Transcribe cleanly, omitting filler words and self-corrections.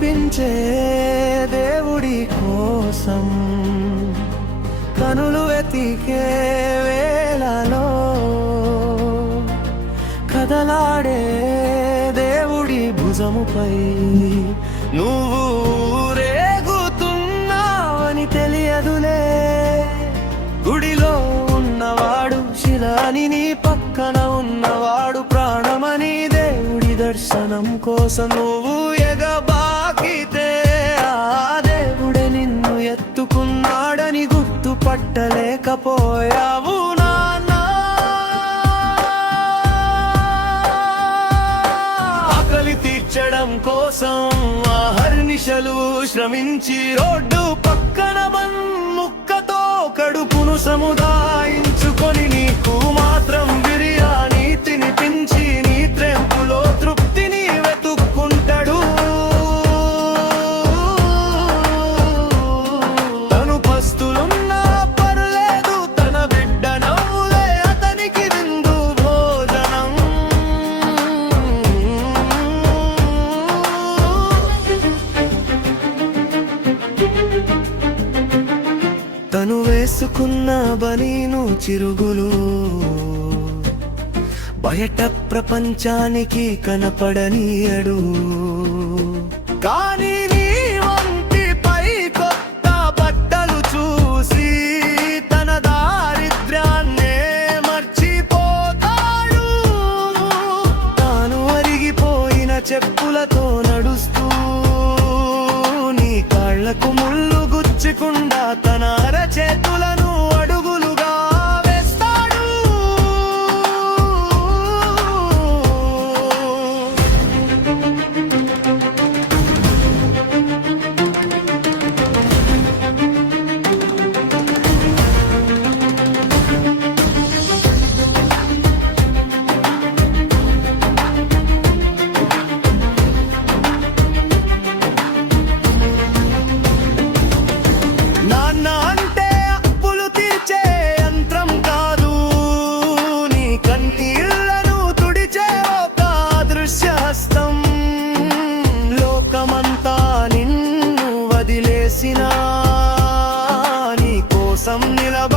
కనిపించే దేవుడి కోసం కనులు వెతికే వేళలో కదలాడే దేవుడి భుజముపై నువ్వు రేగుతున్నావని తెలియదులే. గుడిలో ఉన్నవాడు శిల అని, నీ పక్కన ఉన్నవాడు ప్రాణమని, దేవుడి దర్శనం కోసం నువ్వు ఎగబాకితే ఆ దేవుడే నిన్ను ఎత్తుకున్నాడని గుర్తుపట్టలేకపోయావు నాన్న. ఆకలి తీర్చడం కోసం అహర్నిశలు శ్రమించి రోడ్డు పక్కన ముక్కతో కడుపును సముదాయించుకొని నీకు మాత్రం బిర్యానీ తినిపించి నీ త్రెంపులో తృప్తిని వెతుక్కుంటాడు. తను పస్తులున్నా పర్లేదు, తన బిడ్డ నవ్వులే అతనికి విందు భోజనం. తను వేసుకున్న బనీను చిరుగులు బయట ప్రపంచానికి కనపడనీయడు, కానీ నీ వంటిపై కొత్త బట్టలు చూసి తన దారిద్ర్యాన్నే మర్చిపోతాడు. తాను అరిగిపోయిన చెప్పులతో నడుస్తూ నీ కాళ్లకు ముళ్ళు గుచ్చకుండా తన అరచేతులను అడుగులుగా వేస్తాడు. నాన్న అంటే అప్పులు తీర్చే యంత్రం కాదు, నీ కన్నీళ్లను తుడిచే ఒక అదృశ్యహస్తం. లోకమంతా నిన్ను వదిలేసినా నీ కోసం నిలబడి